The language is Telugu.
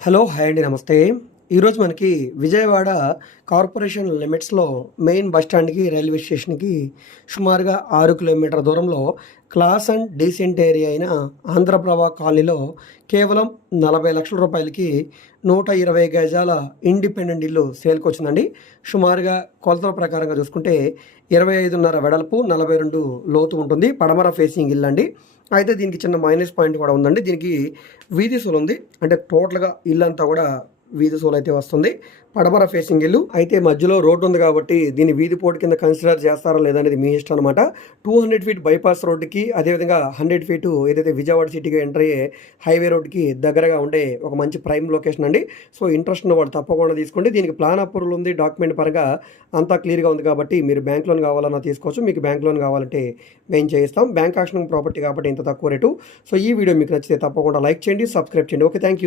హలో హాయ్ అండి నమస్తే. ఈరోజు మనకి విజయవాడ కార్పొరేషన్ లిమిట్స్లో మెయిన్ బస్టాండ్కి రైల్వే స్టేషన్కి సుమారుగా ఆరు కిలోమీటర్ దూరంలో క్లాస్ అండ్ డీసెంట్ ఏరియా అయిన ఆంధ్రప్రభ కాలనీలో కేవలం నలభై లక్షల రూపాయలకి నూట ఇరవై గజాల ఇండిపెండెంట్ ఇల్లు సేల్కి వచ్చిందండి. సుమారుగా కొలతల ప్రకారంగా చూసుకుంటే ఇరవై ఐదున్నర వెడల్పు నలభై రెండు లోతు ఉంటుంది. పడమర ఫేసింగ్ ఇల్లు అండి. అయితే దీనికి చిన్న మైనస్ పాయింట్ కూడా ఉందండి. దీనికి వీధి సోల్ ఉంది. అంటే టోటల్గా ఇల్లంతా కూడా వీధి సోల్ అయితే వస్తుంది. పడమర ఫేసింగ్ ఇల్లు అయితే మధ్యలో రోడ్డు ఉంది కాబట్టి దీన్ని వీధి పోటు కింద కన్సిడర్ చేస్తారా లేదనేది మీ ఇష్టం అనమాట టూ హండ్రెడ్ ఫీట్ బైపాస్ రోడ్డుకి అదేవిధంగా హండ్రెడ్ ఫీట్ ఏదైతే విజయవాడ సిటీకి ఎంటర్ అయ్యే హైవే రోడ్డుకి దగ్గరగా ఉండే ఒక మంచి ప్రైమ్ లొకేషన్ అండి. సో ఇంట్రెస్ట్ ఉన్న వాళ్ళు తప్పకుండా తీసుకోండి. దీనికి ప్లాన్ అప్రూవల్ ఉంది. డాక్యుమెంట్ పరంగా అంతా క్లియర్గా ఉంది కాబట్టి మీరు బ్యాంక్ లోన్ కావాలన్నా తీసుకోవచ్చు. మీకు బ్యాంక్ లోన్ కావాలంటే మేము చేయిస్తాం. బ్యాంక్ ఆక్షన్ ప్రాపర్టీ కాబట్టి ఇంత తక్కువ రేటు. సో ఈ వీడియో మీకు నచ్చితే తప్పకుండా లైక్ చేయండి. సబ్స్క్రైబ్ చేయండి. Okay thank you